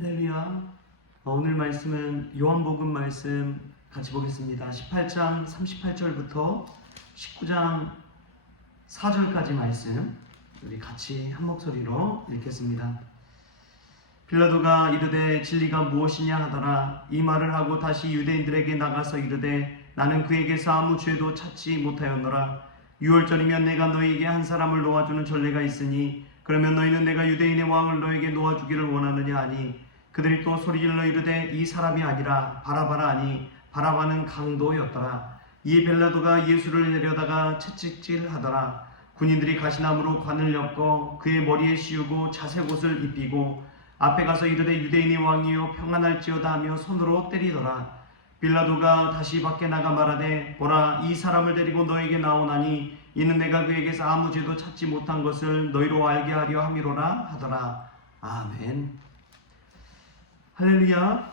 할렐루야. 오늘 말씀은 요한복음 말씀 같이 보겠습니다. 18장 38절부터 19장 4절까지 말씀 우리 같이 한 목소리로 읽겠습니다. 빌라도가 이르되 진리가 무엇이냐 하더라. 이 말을 하고 다시 유대인들에게 나가서 이르되 나는 그에게서 아무 죄도 찾지 못하였노라. 유월절이면 내가 너희에게 한 사람을 놓아주는 전례가 있으니 그러면 너희는 내가 유대인의 왕을 너희에게 놓아주기를 원하느냐 하니 그들이 또 소리질러 이르되 이 사람이 아니라 바라바라 하니 바라바는 강도였더라. 이에 빌라도가 예수를 데려다가 채찍질하더라. 군인들이 가시나무로 관을 엮어 그의 머리에 씌우고 자색옷을 입히고 앞에 가서 이르되 유대인의 왕이여 평안할지어다 하며 손으로 때리더라. 빌라도가 다시 밖에 나가 말하되 보라 이 사람을 데리고 너에게 나오나니 이는 내가 그에게서 아무 죄도 찾지 못한 것을 너희로 알게 하려 함이로라 하더라. 아멘. 할렐루야.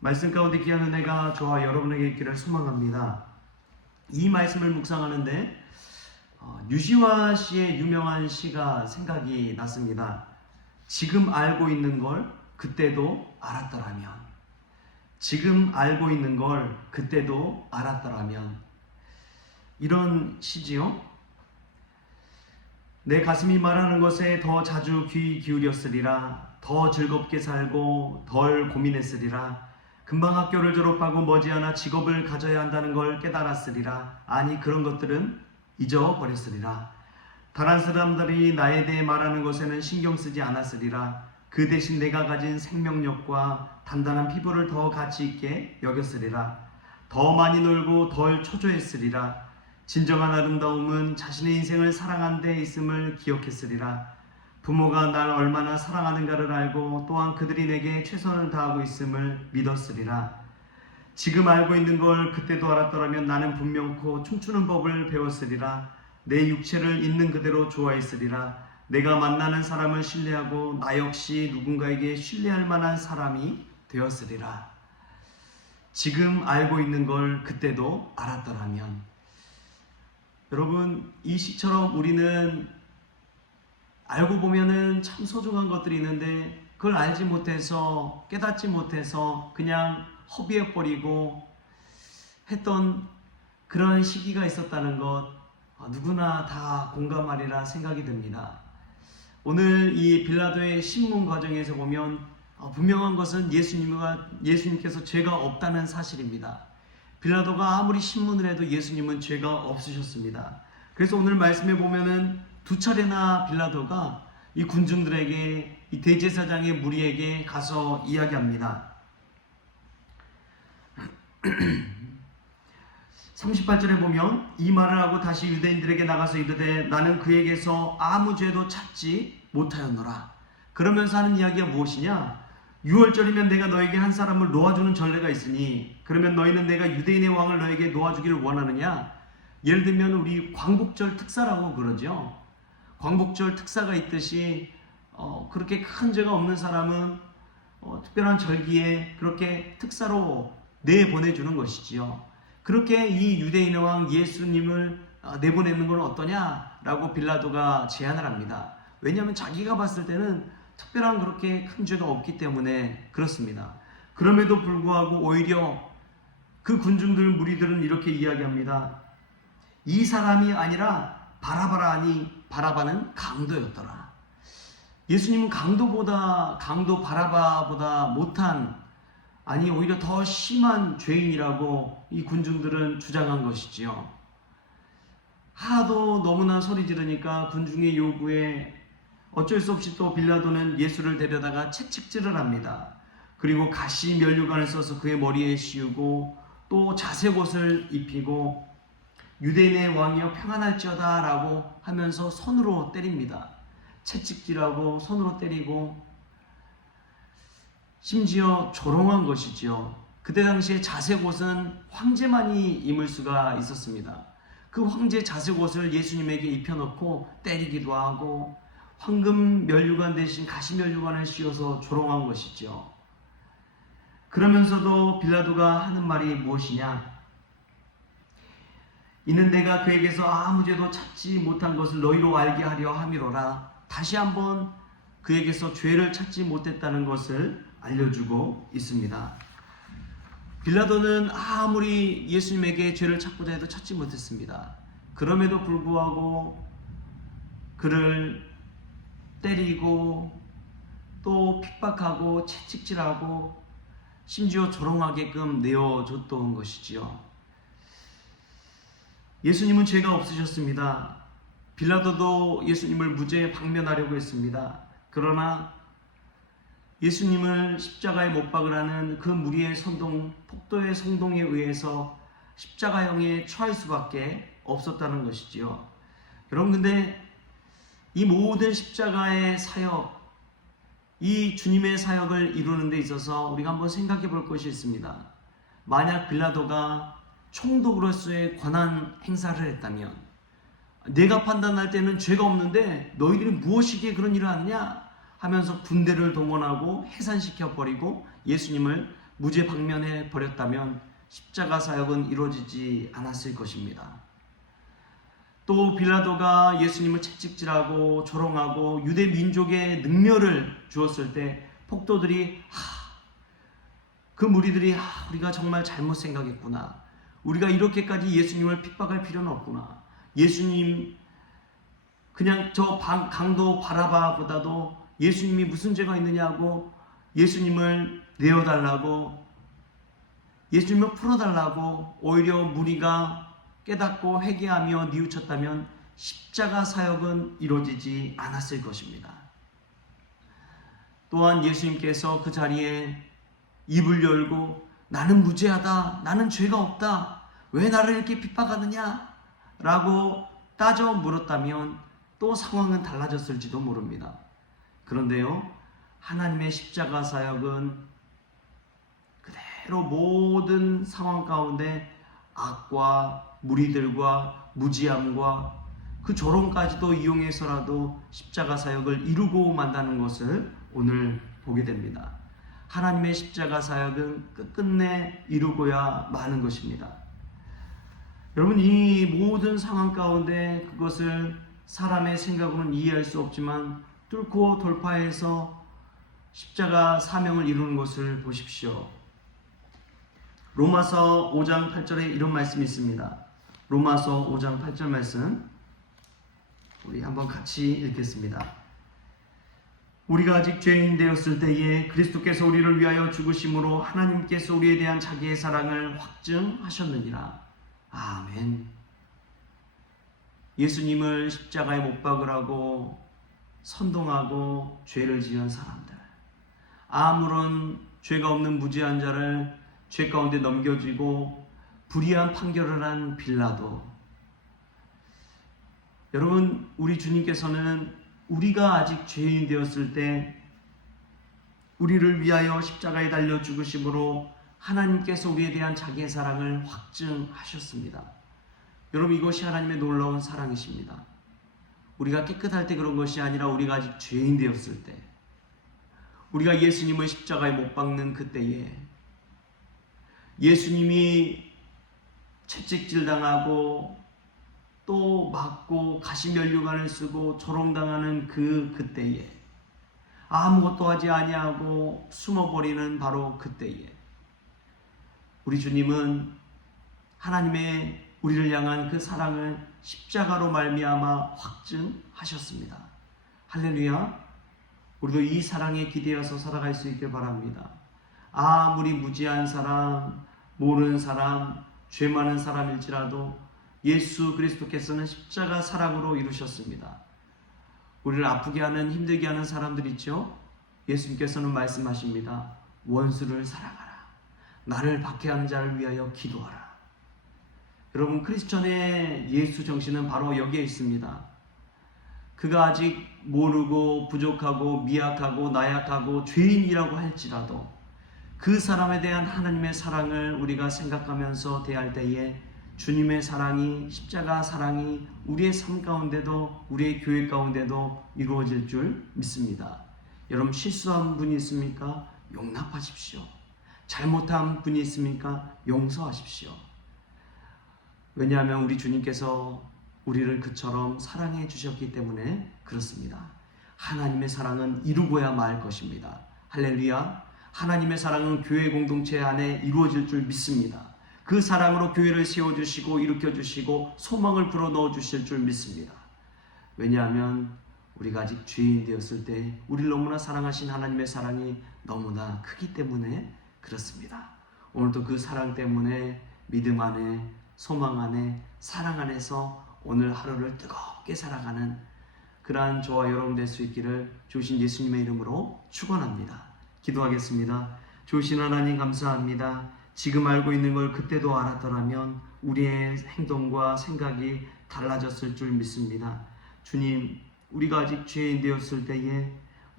말씀 가운데 귀한 은혜가 저와 여러분에게 있기를 소망합니다. 이 말씀을 묵상하는데 유시화 씨의 유명한 시가 생각이 났습니다. 지금 알고 있는 걸 그때도 알았더라면, 지금 알고 있는 걸 그때도 알았더라면, 이런 시지요. 내 가슴이 말하는 것에 더 자주 귀 기울였으리라. 더 즐겁게 살고 덜 고민했으리라. 금방 학교를 졸업하고 머지않아 직업을 가져야 한다는 걸 깨달았으리라. 아니 그런 것들은 잊어버렸으리라. 다른 사람들이 나에 대해 말하는 것에는 신경 쓰지 않았으리라. 그 대신 내가 가진 생명력과 단단한 피부를 더 가치 있게 여겼으리라. 더 많이 놀고 덜 초조했으리라. 진정한 아름다움은 자신의 인생을 사랑한 데 있음을 기억했으리라. 부모가 날 얼마나 사랑하는가를 알고 또한 그들이 내게 최선을 다하고 있음을 믿었으리라. 지금 알고 있는 걸 그때도 알았더라면 나는 분명코 춤추는 법을 배웠으리라. 내 육체를 있는 그대로 좋아했으리라. 내가 만나는 사람을 신뢰하고 나 역시 누군가에게 신뢰할 만한 사람이 되었으리라. 지금 알고 있는 걸 그때도 알았더라면. 여러분, 이 시처럼 우리는 알고 보면은 참 소중한 것들이 있는데 그걸 알지 못해서 깨닫지 못해서 그냥 허비해버리고 했던 그런 시기가 있었다는 것 누구나 다 공감하리라 생각이 듭니다. 오늘 이 빌라도의 신문 과정에서 보면 분명한 것은 예수님께서 죄가 없다는 사실입니다. 빌라도가 아무리 신문을 해도 예수님은 죄가 없으셨습니다. 그래서 오늘 말씀에 보면은 두 차례나 빌라도가 이 군중들에게, 이 대제사장의 무리에게 가서 이야기합니다. 38절에 보면 이 말을 하고 다시 유대인들에게 나가서 이르되 나는 그에게서 아무 죄도 찾지 못하였노라. 그러면서 하는 이야기가 무엇이냐? 6월절이면 내가 너에게 한 사람을 놓아주는 전례가 있으니 그러면 너희는 내가 유대인의 왕을 너에게 놓아주기를 원하느냐? 예를 들면 우리 광복절 특사라고 그러죠. 광복절 특사가 있듯이 그렇게 큰 죄가 없는 사람은 특별한 절기에 그렇게 특사로 내보내주는 것이지요. 그렇게 이 유대인의 왕 예수님을 내보내는 건 어떠냐라고 빌라도가 제안을 합니다. 왜냐하면 자기가 봤을 때는 특별한 그렇게 큰 죄도 없기 때문에 그렇습니다. 그럼에도 불구하고 오히려 그 군중들 무리들은 이렇게 이야기합니다. 이 사람이 아니라 바라바라 하니 바라바는 강도였더라. 예수님은 강도 바라바보다 못한, 아니 오히려 더 심한 죄인이라고 이 군중들은 주장한 것이지요. 하도 너무나 소리 지르니까 군중의 요구에 어쩔 수 없이 또 빌라도는 예수를 데려다가 채찍질을 합니다. 그리고 가시 면류관을 써서 그의 머리에 씌우고 또 자색옷을 입히고 유대인의 왕이여 평안할지어다 라고 하면서 손으로 때립니다. 채찍질하고 손으로 때리고 심지어 조롱한 것이지요. 그때 당시에 자색옷은 황제만이 입을 수가 있었습니다. 그 황제 자색옷을 예수님에게 입혀놓고 때리기도 하고 황금 면류관 대신 가시 면류관을 씌워서 조롱한 것이죠. 그러면서도 빌라도가 하는 말이 무엇이냐? 이는 내가 그에게서 아무 죄도 찾지 못한 것을 너희로 알게 하려 함이로라. 다시 한번 그에게서 죄를 찾지 못했다는 것을 알려주고 있습니다. 빌라도는 아무리 예수님에게 죄를 찾고자 해도 찾지 못했습니다. 그럼에도 불구하고 그를 때리고 또 핍박하고 채찍질하고 심지어 조롱하게끔 내어줬던 것이지요. 예수님은 죄가 없으셨습니다. 빌라도도 예수님을 무죄 방면하려고 했습니다. 그러나 예수님을 십자가에 못 박으라는 그 무리의 폭도의 선동에 의해서 십자가형에 처할 수밖에 없었다는 것이지요. 여러분, 근데 이 모든 십자가의 사역, 이 주님의 사역을 이루는 데 있어서 우리가 한번 생각해 볼 것이 있습니다. 만약 빌라도가 총독으로서의 권한 행사를 했다면, 내가 판단할 때는 죄가 없는데 너희들이 무엇이기에 그런 일을 하느냐 하면서 군대를 동원하고 해산시켜 버리고 예수님을 무죄 방면해 버렸다면 십자가 사역은 이루어지지 않았을 것입니다. 또 빌라도가 예수님을 채찍질하고 조롱하고 유대 민족의 능멸을 주었을 때 폭도들이 그 무리들이 우리가 정말 잘못 생각했구나. 우리가 이렇게까지 예수님을 핍박할 필요는 없구나. 예수님 그냥 저 강도 바라바보다도 예수님이 무슨 죄가 있느냐고 예수님을 내어달라고, 예수님을 풀어달라고 오히려 무리가 깨닫고 회개하며 뉘우쳤다면 십자가 사역은 이루어지지 않았을 것입니다. 또한 예수님께서 그 자리에 입을 열고 나는 무죄하다, 나는 죄가 없다, 왜 나를 이렇게 핍박하느냐 라고 따져 물었다면 또 상황은 달라졌을지도 모릅니다. 그런데요, 하나님의 십자가 사역은 그대로 모든 상황 가운데 악과 무리들과 무지함과 그 조롱까지도 이용해서라도 십자가 사역을 이루고 만다는 것을 오늘 보게 됩니다. 하나님의 십자가 사역은 끝끝내 이루고야 마는 것입니다. 여러분, 이 모든 상황 가운데 그것을 사람의 생각으로는 이해할 수 없지만 뚫고 돌파해서 십자가 사명을 이루는 것을 보십시오. 로마서 5장 8절에 이런 말씀이 있습니다. 로마서 5장 8절 말씀 우리 한번 같이 읽겠습니다. 우리가 아직 죄인 되었을 때에 그리스도께서 우리를 위하여 죽으심으로 하나님께서 우리에 대한 자기의 사랑을 확증하셨느니라. 아멘. 예수님을 십자가에 못 박으라고 선동하고 죄를 지은 사람들, 아무런 죄가 없는 무죄한 자를 죄 가운데 넘겨주고 불의한 판결을 한 빌라도, 여러분, 우리 주님께서는 우리가 아직 죄인 되었을 때 우리를 위하여 십자가에 달려 죽으심으로 하나님께서 우리에 대한 자기의 사랑을 확증하셨습니다. 여러분, 이것이 하나님의 놀라운 사랑이십니다. 우리가 깨끗할 때 그런 것이 아니라 우리가 아직 죄인 되었을 때, 우리가 예수님을 십자가에 못 박는 그때에 예수님이 채찍질 당하고 또 맞고 가시면류관을 쓰고 조롱당하는 그때에 아무것도 하지 아니하고 숨어버리는 바로 그때에 우리 주님은 하나님의 우리를 향한 그 사랑을 십자가로 말미암아 확증하셨습니다. 할렐루야. 우리도 이 사랑에 기대어서 살아갈 수 있길 바랍니다. 아무리 무지한 사람, 모르는 사람, 죄 많은 사람일지라도 예수 그리스도께서는 십자가 사랑으로 이루셨습니다. 우리를 아프게 하는, 힘들게 하는 사람들 있죠? 예수님께서는 말씀하십니다. 원수를 사랑하라. 나를 박해하는 자를 위하여 기도하라. 여러분, 크리스천의 예수 정신은 바로 여기에 있습니다. 그가 아직 모르고 부족하고 미약하고 나약하고 죄인이라고 할지라도 그 사람에 대한 하나님의 사랑을 우리가 생각하면서 대할 때에 주님의 사랑이, 십자가 사랑이 우리의 삶 가운데도, 우리의 교회 가운데도 이루어질 줄 믿습니다. 여러분, 실수한 분이 있습니까? 용납하십시오. 잘못한 분이 있습니까? 용서하십시오. 왜냐하면 우리 주님께서 우리를 그처럼 사랑해 주셨기 때문에 그렇습니다. 하나님의 사랑은 이루고야 말 것입니다. 할렐루야. 하나님의 사랑은 교회 공동체 안에 이루어질 줄 믿습니다. 그 사랑으로 교회를 세워주시고 일으켜주시고 소망을 불어넣어 주실 줄 믿습니다. 왜냐하면 우리가 아직 죄인 되었을 때 우리를 너무나 사랑하신 하나님의 사랑이 너무나 크기 때문에 그렇습니다. 오늘도 그 사랑 때문에 믿음 안에, 소망 안에, 사랑 안에서 오늘 하루를 뜨겁게 살아가는 그러한 저와 여러분 될 수 있기를 주신 예수님의 이름으로 축원합니다. 기도하겠습니다. 주신 하나님 감사합니다. 지금 알고 있는 걸 그때도 알았더라면 우리의 행동과 생각이 달라졌을 줄 믿습니다. 주님, 우리가 아직 죄인 되었을 때에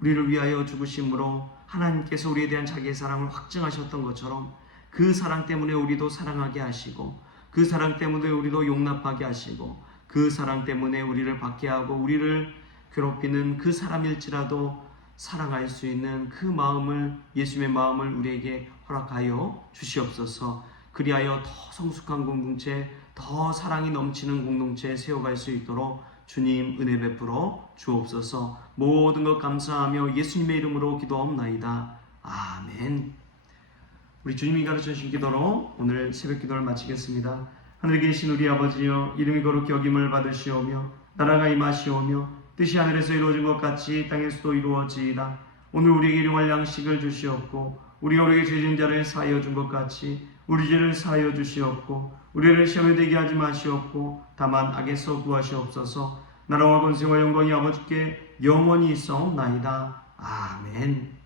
우리를 위하여 죽으심으로 하나님께서 우리에 대한 자기의 사랑을 확증하셨던 것처럼 그 사랑 때문에 우리도 사랑하게 하시고 그 사랑 때문에 우리도 용납하게 하시고 그 사랑 때문에 우리를 박해하고 우리를 괴롭히는 그 사람일지라도 사랑할 수 있는 그 마음을, 예수님의 마음을 우리에게 허락하여 주시옵소서. 그리하여 더 성숙한 공동체, 더 사랑이 넘치는 공동체 세워갈 수 있도록 주님 은혜 베풀어 주옵소서. 모든 것 감사하며 예수님의 이름으로 기도하옵나이다. 아멘. 우리 주님이 가르쳐주신 기도로 오늘 새벽 기도를 마치겠습니다. 하늘에 계신 우리 아버지여, 이름이 거룩히 여김을 받으시오며 나라가 임하시오며 뜻이 하늘에서 이루어진 것 같이 땅에서도 이루어지이다. 오늘 우리에게 일용할 양식을 주시옵고 우리가 우리에게 죄진 자를 사하여 준 것 같이 우리 죄를 사하여 주시옵고 우리를 시험에 들게 하지 마시옵고 다만 악에서 구하시옵소서. 나라와 권세와 영광이 아버지께 영원히 있사옵나이다. 아멘.